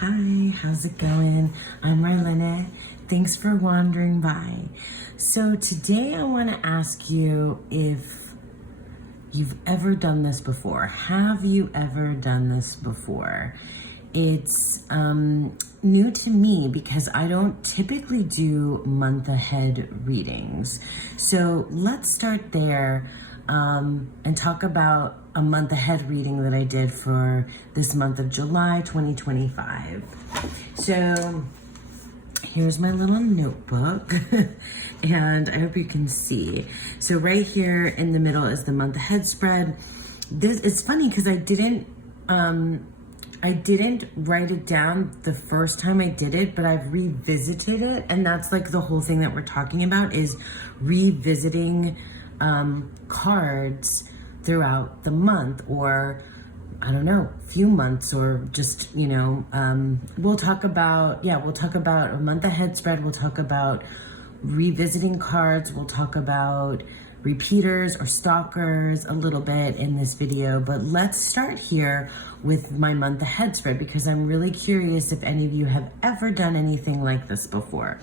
Hi, how's it going? I'm Marlene. Thanks for wandering by. So today I want to ask you if you've ever done this before. Have you ever done this before? It's new to me because I don't typically do month ahead readings. So let's start there and talk about a month ahead reading that I did for this month of July 2025. So here's my little notebook and I hope you can see. So right here in the middle is the month ahead spread. This it's funny because I didn't write it down the first time I did it, but I've revisited it, and that's like the whole thing that we're talking about is revisiting cards throughout the month, or I don't know, few months, or just, you know, we'll talk about a month ahead spread. We'll talk about revisiting cards. We'll talk about repeaters or stalkers a little bit in this video, but let's start here with my month ahead spread because I'm really curious if any of you have ever done anything like this before.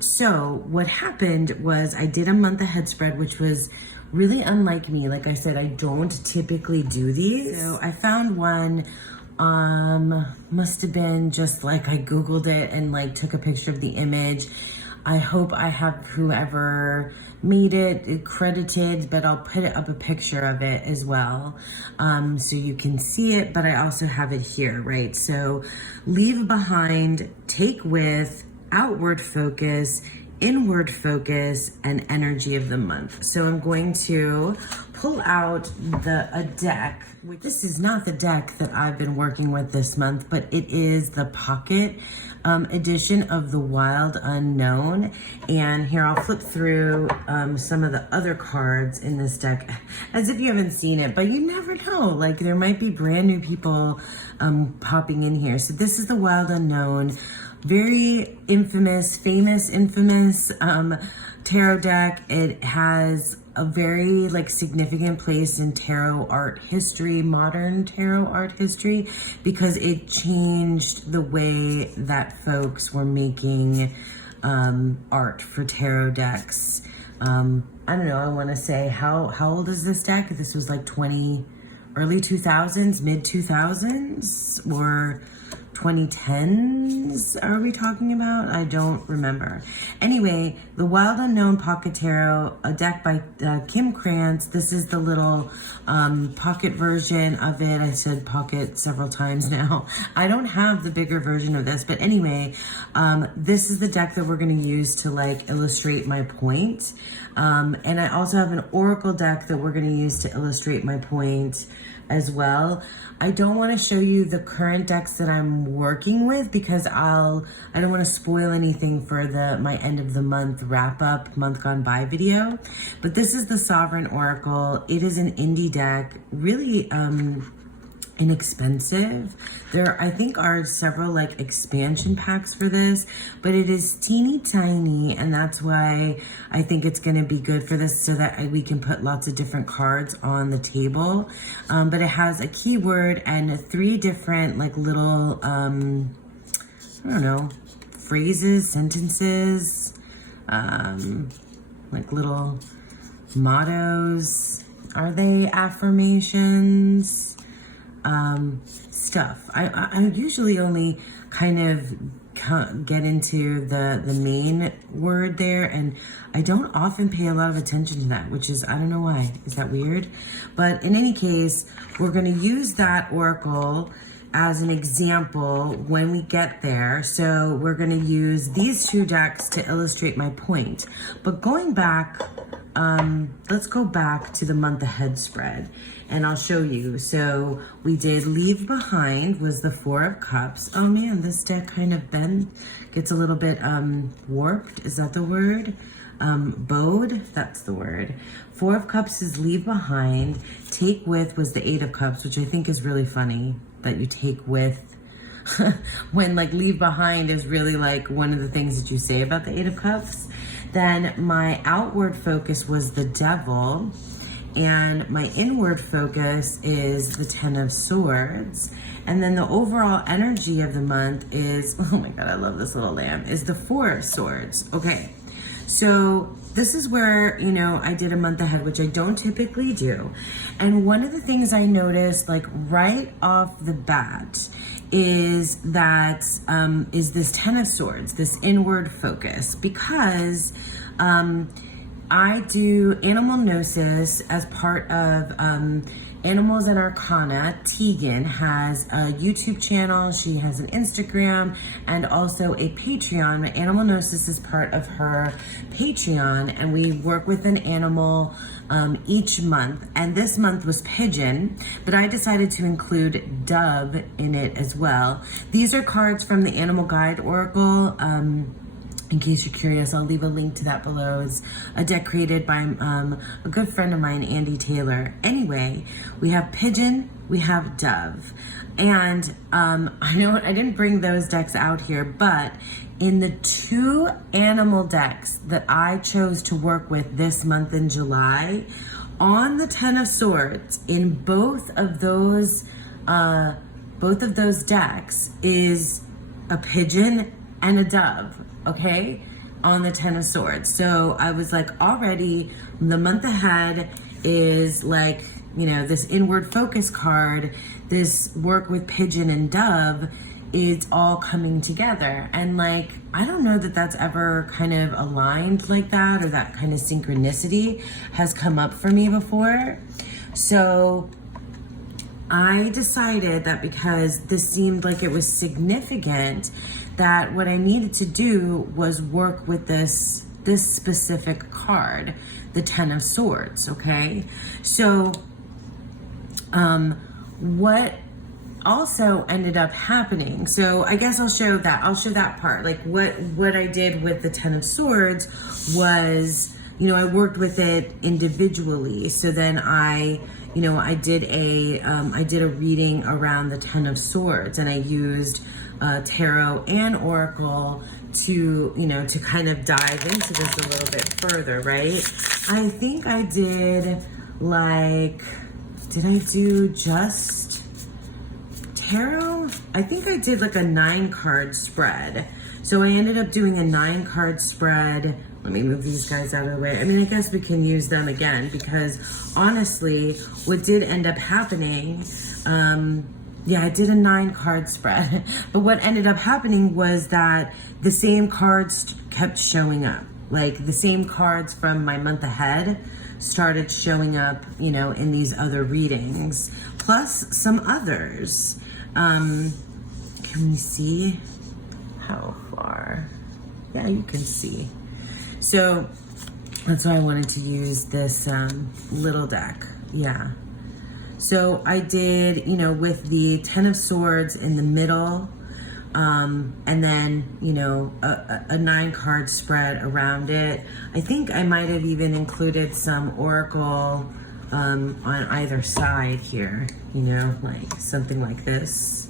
So what happened was I did a month ahead spread, which was really unlike me. Like I said, I don't typically do these. So I found one, must have been just like I Googled it and like took a picture of the image. I hope I have whoever made it credited, but I'll put up a picture of it as well so you can see it, but I also have it here, right? So leave behind, take with, outward focus, inward focus, and energy of the month. So I'm going to pull out a deck. This is not the deck that I've been working with this month, but it is the pocket edition of the Wild Unknown. And here I'll flip through some of the other cards in this deck as if you haven't seen it, but you never know. Like there might be brand new people popping in here. So this is the Wild Unknown. Very famous tarot deck. It has a very like significant place in tarot art history, modern tarot art history, because it changed the way that folks were making art for tarot decks. I don't know, I want to say, how old is this deck? This was like early 2000s, mid 2000s, or 2010s are we talking about? I don't remember. Anyway, the Wild Unknown Pocket Tarot, a deck by Kim Krantz. This is the little pocket version of it. I said pocket several times now. I don't have the bigger version of this, but anyway, this is the deck that we're going to use to like illustrate my point. And I also have an oracle deck that we're going to use to illustrate my point as well. I don't want to show you the current decks that I'm working with because I don't want to spoil anything for my end of the month wrap up, month gone by video. But this is the Sovereign Oracle. It is an indie deck, really inexpensive. There I think are several like expansion packs for this, but it is teeny tiny, and that's why I think it's going to be good for this, so that we can put lots of different cards on the table. But it has a keyword and 3 different like little I don't know, phrases, sentences, like little mottos. Are they affirmations? Stuff. I usually only kind of get into the main word there, and I don't often pay a lot of attention to that, which is, I don't know why. Is that weird? But in any case, we're going to use that oracle as an example when we get there. So we're going to use these 2 decks to illustrate my point. But going back, let's go back to the month ahead spread and I'll show you. So we did leave behind was the 4 of Cups. Oh man, this deck kind of gets a little bit warped. Is that the word? Bowed, that's the word. 4 of Cups is leave behind. Take with was the 8 of Cups, which I think is really funny that you take with when like leave behind is really like one of the things that you say about the 8 of Cups. Then my outward focus was the Devil, and my inward focus is the Ten of Swords. And then the overall energy of the month is, oh my God, I love this little lamb, is the Four of Swords. Okay, so this is where, you know, I did a month ahead, which I don't typically do. And one of the things I noticed, like right off the bat, is that, is this Ten of Swords, this inward focus, because I do animal gnosis as part of Animals and Arcana. Tegan has a YouTube channel, she has an Instagram, and also a Patreon. Animal gnosis is part of her Patreon, and we work with an animal each month. And this month was pigeon, but I decided to include dove in it as well. These are cards from the Animal Guide Oracle. In case you're curious, I'll leave a link to that below. It's a deck created by a good friend of mine, Andy Taylor. Anyway, we have pigeon, we have dove. And I know I didn't bring those decks out here, but in the 2 animal decks that I chose to work with this month in July, on the Ten of Swords, in both of those decks is a pigeon and a dove. Okay, on the Ten of Swords. So I was like, already the month ahead is like, you know, this inward focus card, this work with pigeon and dove, it's all coming together. And like, I don't know that that's ever kind of aligned like that, or that kind of synchronicity has come up for me before. So I decided that because this seemed like it was significant, that what I needed to do was work with this specific card, the Ten of Swords, okay? So what also ended up happening, so I guess I'll show that part. Like what I did with the Ten of Swords was, you know, I worked with it individually. So then I did a reading around the Ten of Swords, and I used tarot and oracle to, you know, to kind of dive into this a little bit further, right? I think I did did I do just tarot? I think I did like a 9-card spread. So I ended up doing a 9-card spread. Let me move these guys out of the way. I mean, I guess we can use them again, because honestly, what did end up happening, yeah, I did a 9-card spread, but what ended up happening was that the same cards kept showing up. Like the same cards from my month ahead started showing up, you know, in these other readings, plus some others. Can we see how far? Yeah, you can see. So that's why I wanted to use this little deck. Yeah. So I did, you know, with the Ten of Swords in the middle, and then, you know, a 9-card spread around it. I think I might have even included some oracle on either side here, you know, like something like this.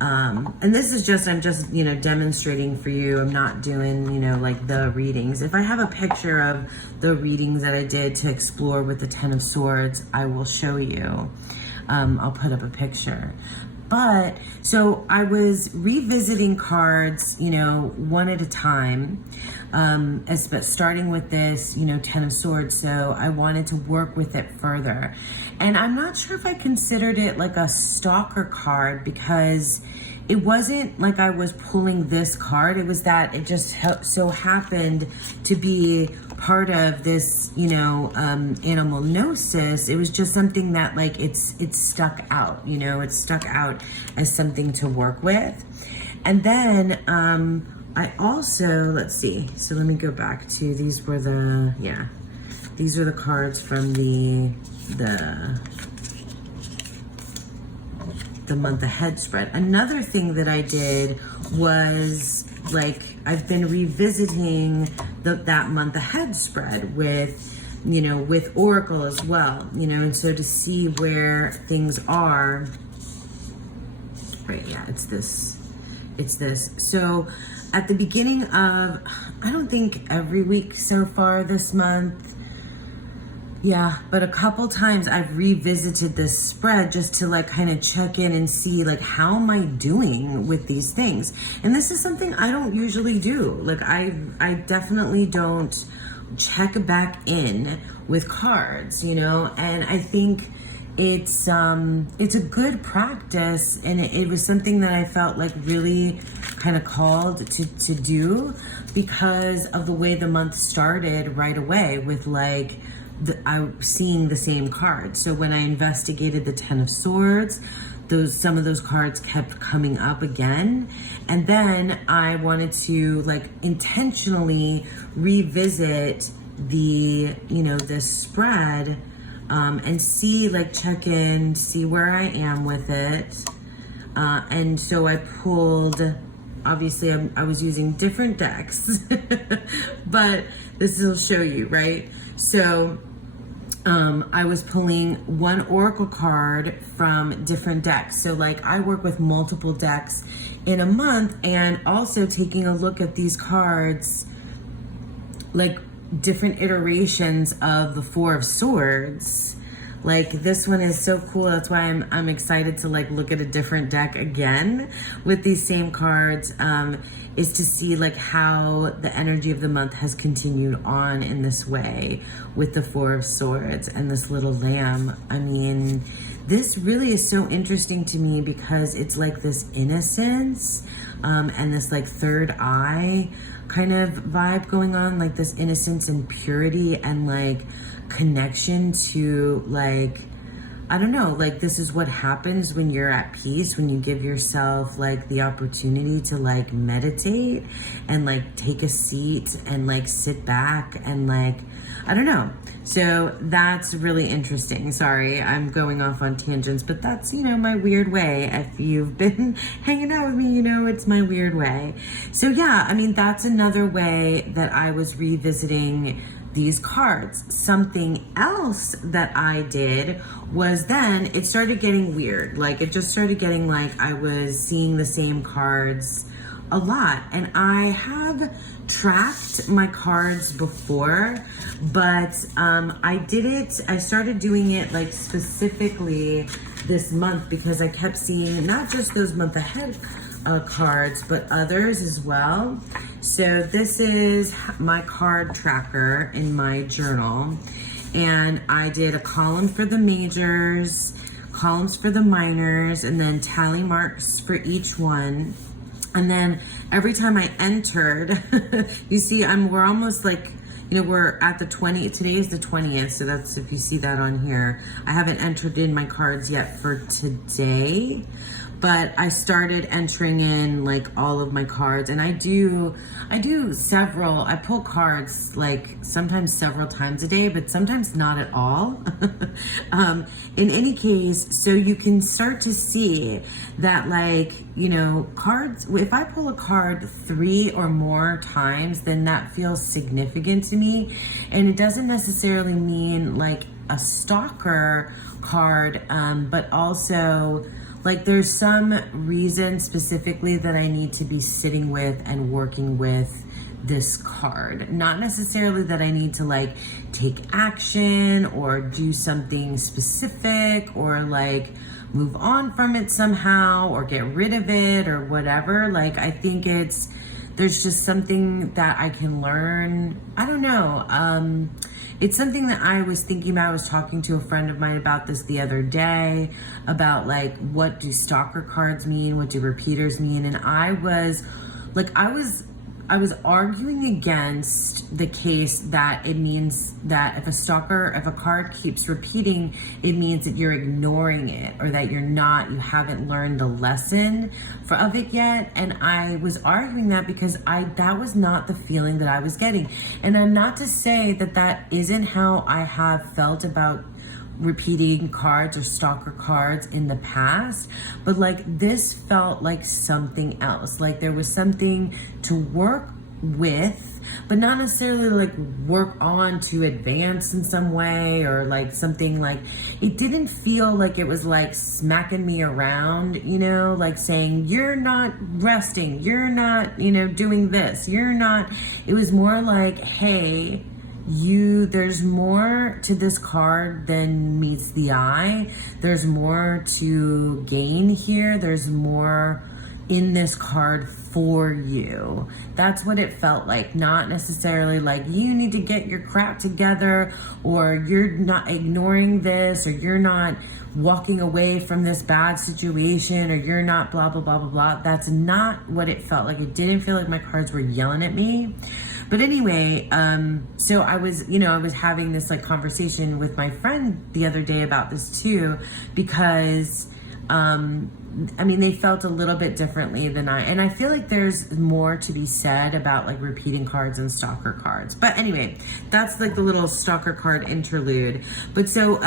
And this is just, I'm just, you know, demonstrating for you. I'm not doing, you know, like the readings. If I have a picture of the readings that I did to explore with the Ten of Swords, I will show you. I'll put up a picture. But, so I was revisiting cards, you know, one at a time, starting with this, you know, Ten of Swords. So I wanted to work with it further. And I'm not sure if I considered it like a stalker card, because it wasn't like I was pulling this card. It was that it just so happened to be part of this, you know, animal gnosis. It was just something that like it's stuck out, you know, it stuck out as something to work with. And then I also, let's see, so let me go back to, these were the cards from the month ahead spread. Another thing that I did was, like, I've been revisiting that month ahead spread with, you know, with oracle as well, you know, and so to see where things are, right, yeah, it's this. So at the beginning of, I don't think every week so far this month, Yeah, but a couple times I've revisited this spread just to like kind of check in and see like how am I doing with these things. And this is something I don't usually do. Like I definitely don't check back in with cards, you know, and I think it's a good practice, and it was something that I felt like really kind of called to do because of the way the month started right away with like I seeing the same cards. So when I investigated the Ten of Swords, some of those cards kept coming up again, and then I wanted to like intentionally revisit this spread and see, like, check in, see where I am with it. And so I pulled, obviously I was using different decks, but this will show you, right? So I was pulling one oracle card from different decks. So like I work with multiple decks in a month, and also taking a look at these cards, like different iterations of the Four of Swords. Like this one is so cool. That's why I'm excited to like look at a different deck again with these same cards, is to see like how the energy of the month has continued on in this way with the Four of Swords and this little lamb. I mean, this really is so interesting to me because it's like this innocence and this like third eye kind of vibe going on, like this innocence and purity and like connection to like, I don't know, like this is what happens when you're at peace, when you give yourself like the opportunity to like meditate and like take a seat and like sit back and like, I don't know. So that's really interesting. Sorry, I'm going off on tangents, but that's, my weird way. If you've been hanging out with me, it's my weird way. So yeah, I mean, that's another way that I was revisiting these cards. Something else that I did was then it started getting weird. Like it just started getting like I was seeing the same cards a lot. And I have tracked my cards before, but I started doing it like specifically this month because I kept seeing not just those month ahead cards, but others as well. So this is my card tracker in my journal, and I did a column for the majors, columns for the minors, and then tally marks for each one. And then every time I entered, you see, we're almost like, we're at the 20, today is the 20th. So that's, if you see that on here, I haven't entered in my cards yet for today, but I started entering in like all of my cards, and I do several, I pull cards like sometimes several times a day, but sometimes not at all. In any case, so you can start to see that like, cards, if I pull a card 3 or more times, then that feels significant to me. And it doesn't necessarily mean like a stalker card, but also like there's some reason specifically that I need to be sitting with and working with this card. Not necessarily that I need to like take action or do something specific or like move on from it somehow or get rid of it or whatever. Like I think there's just something that I can learn. I don't know. It's something that I was thinking about. I was talking to a friend of mine about this the other day, about like, what do stalker cards mean? What do repeaters mean? And I was arguing against the case that it means that if a card keeps repeating, it means that you're ignoring it or that you haven't learned the lesson of it yet. And I was arguing that because that was not the feeling that I was getting. And I'm not to say that isn't how I have felt about repeating cards or stalker cards in the past, but like this felt like something else. Like there was something to work with, but not necessarily like work on to advance in some way, or like something like, it didn't feel like it was like smacking me around, like saying, you're not resting, you're not, doing this, you're not. It was more like, hey, there's more to this card than meets the eye. There's more to gain here. There's more in this card for you. That's what it felt like. Not necessarily like you need to get your crap together, or you're not ignoring this, or you're not walking away from this bad situation, or you're not blah, blah, blah, blah, blah. That's not what it felt like. It didn't feel like my cards were yelling at me. But anyway, so I was having this like conversation with my friend the other day about this too, because they felt a little bit differently than and I feel like there's more to be said about like repeating cards and stalker cards. But anyway, that's like the little stalker card interlude. But so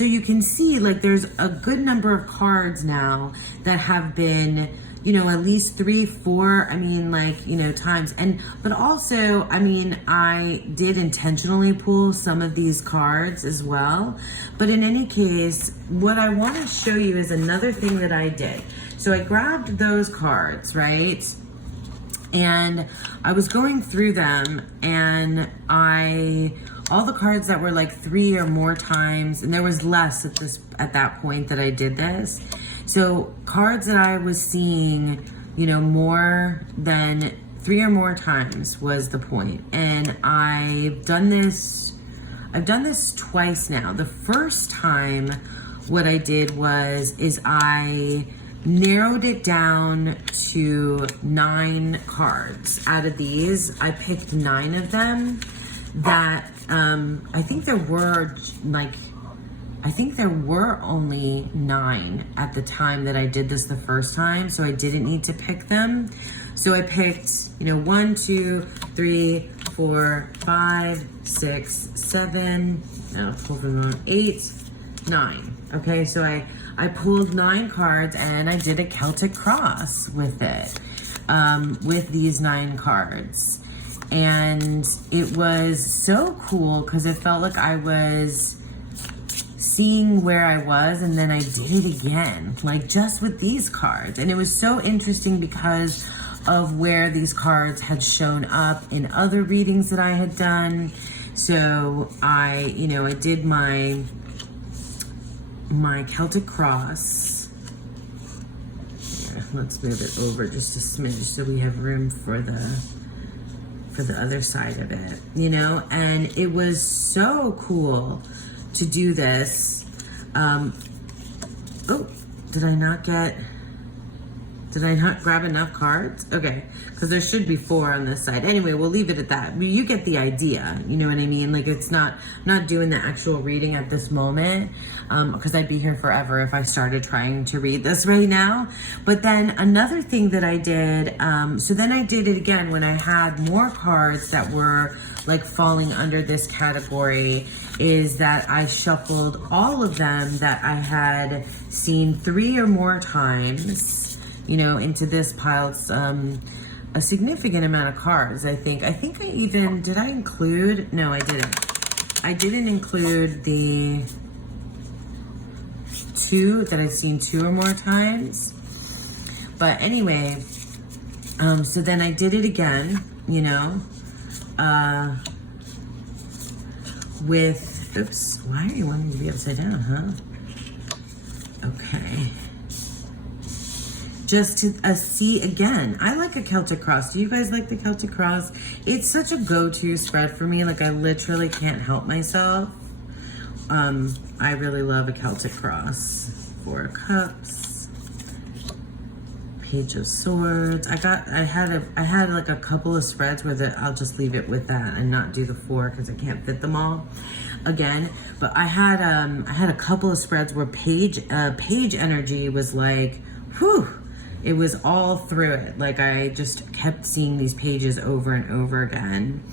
you can see like there's a good number of cards now that have been, at least 3, 4, times. But also, I did intentionally pull some of these cards as well. But in any case, what I want to show you is another thing that I did. So I grabbed those cards, right? And I was going through them, and all the cards that were like 3 or more times, and there was less at that point that I did this. So cards that I was seeing, more than 3 or more times was the point. And I've done this twice now. The first time what I did is I narrowed it down to 9 cards. Out of these, I picked 9 of them that I think there were only 9 at the time that I did this the first time, so I didn't need to pick them. So I picked, 1, 2, 3, 4, 5, 6, 7, now pull them on 8, 9. Okay, so I pulled 9 cards, and I did a Celtic Cross with it, with these 9 cards. And it was so cool because it felt like I was seeing where I was, and then I did it again, like just with these cards. And it was so interesting because of where these cards had shown up in other readings that I had done. So I did my Celtic Cross. Here, let's move it over just a smidge so we have room for the other side of it, and it was so cool to do this. Did I not grab enough cards? Okay, because there should be 4 on this side. Anyway, we'll leave it at that. You get the idea, you know what I mean? Like, it's not doing the actual reading at this moment, because I'd be here forever if I started trying to read this right now. But then another thing that I did, so then I did it again when I had more cards that were like falling under this category, is that I shuffled all of them that I had seen 3 or more times, into this pile. It's a significant amount of cards, I think. I even, did I include? No, I didn't. I didn't include the 2 that I've seen 2 or more times. But anyway, so then I did it again, with, oops, why are you wanting me to be upside down, huh? Okay. Just to see again. I like a Celtic Cross. Do you guys like the Celtic Cross? It's such a go-to spread for me. Like, I literally can't help myself. I really love a Celtic Cross. 4 of Cups, Page of Swords. I had like a couple of spreads where I'll just leave it with that and not do the 4 because I can't fit them all again. But I had a couple of spreads where page energy was like, whew. It was all through it. Like, I just kept seeing these pages over and over again.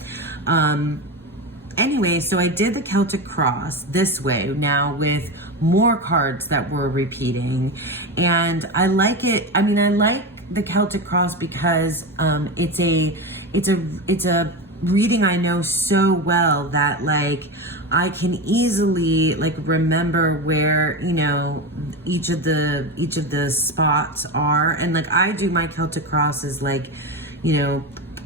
Anyway, so I did the Celtic Cross this way now with more cards that were repeating. And I like it. I like the Celtic Cross because it's a reading I know so well that like I can easily like remember where each of the spots are. And like I do my Celtic Cross as like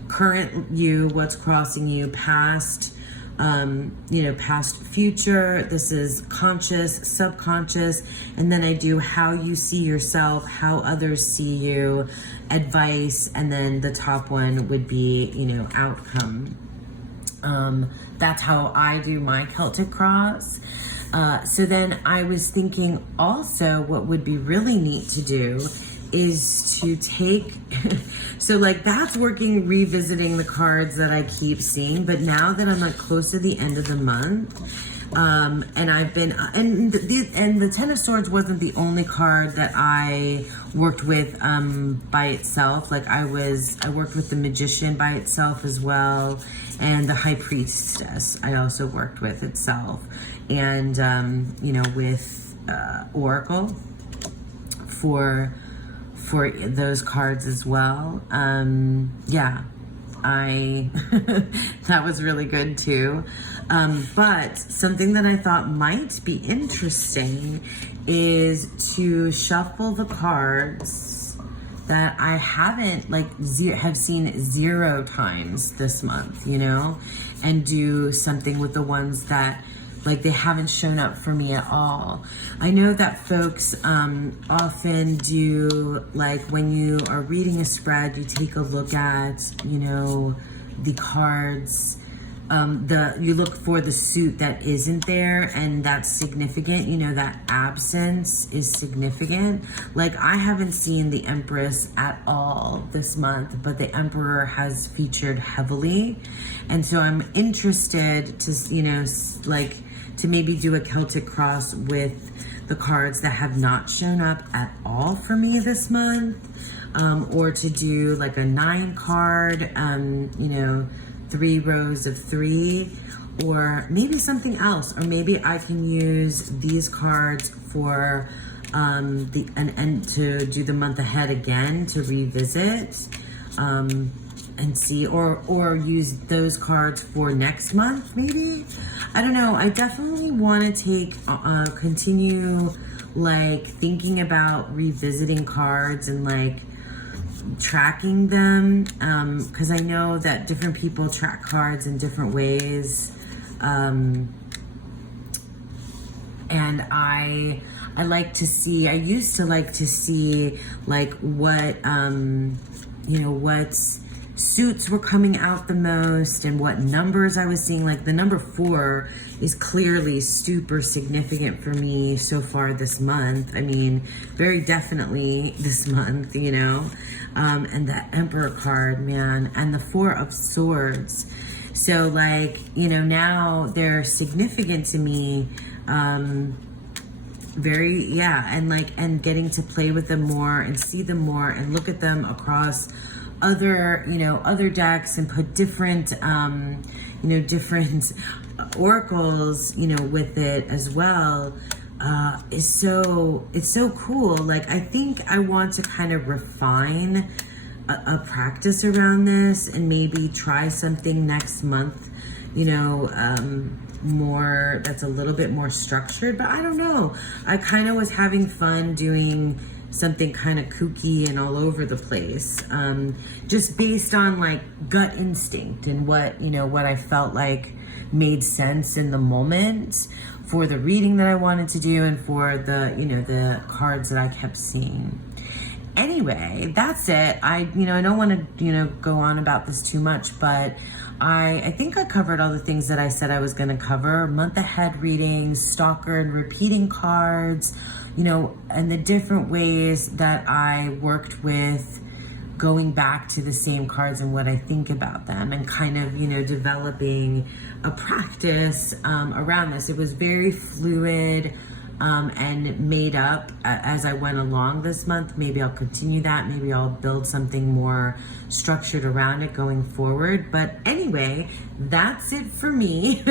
current you, what's crossing you, past past, future. This is conscious, subconscious. And then I do how you see yourself, how others see you, advice. And then the top one would be, outcome. That's how I do my Celtic Cross. So then I was thinking also what would be really neat to do is to take, so like that's working, revisiting the cards that I keep seeing, but now that I'm like close to the end of the month, and I've been, and the Ten of Swords wasn't the only card that I worked with by itself. Like I worked with the Magician by itself as well, and the High Priestess I also worked with itself, and with Oracle for those cards as well. That was really good too. But something that I thought might be interesting is to shuffle the cards that I haven't have seen 0 times this month, and do something with the ones that they haven't shown up for me at all. I know that folks often do, when you are reading a spread, you take a look at, the cards, you look for the suit that isn't there, and that's significant. That absence is significant. I haven't seen the Empress at all this month, but the Emperor has featured heavily. And so I'm interested to, to maybe do a Celtic Cross with the cards that have not shown up at all for me this month, or to do a 9 card, 3 rows of 3, or maybe something else, or maybe I can use these cards for and to do the month ahead again, to revisit and see, or use those cards for next month maybe. I don't know. I definitely want to take continue thinking about revisiting cards and tracking them, because I know that different people track cards in different ways, and I like to see, I used to like to see what what suits were coming out the most and what numbers I was seeing. The number 4 is clearly super significant for me so far this month. I mean, very definitely this month, and that Emperor card, man, and the 4 of Swords. So now they're significant to me, and getting to play with them more and see them more and look at them across other decks and put different different oracles with it as well, it's so cool. I think I want to kind of refine a practice around this and maybe try something next month, more, that's a little bit more structured. But I don't know, I kind of was having fun doing something kind of kooky and all over the place, just based on gut instinct and what I felt made sense in the moment for the reading that I wanted to do and for the the cards that I kept seeing. Anyway, that's it. I don't want to go on about this too much, but I think I covered all the things that I said I was going to cover. Month ahead readings, stalker and repeating cards, and the different ways that I worked with going back to the same cards and what I think about them, and kind of, developing a practice around this. It was very fluid and made up as I went along this month. Maybe I'll continue that. Maybe I'll build something more structured around it going forward. But anyway, that's it for me.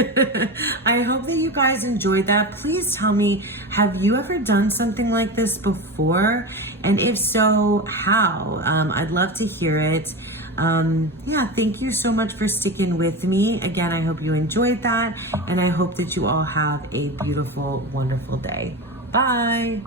I hope that you guys enjoyed that. Please tell me, have you ever done something like this before? And if so, how? I'd love to hear it. Thank you so much for sticking with me. Again, I hope you enjoyed that, and I hope that you all have a beautiful, wonderful day. Bye.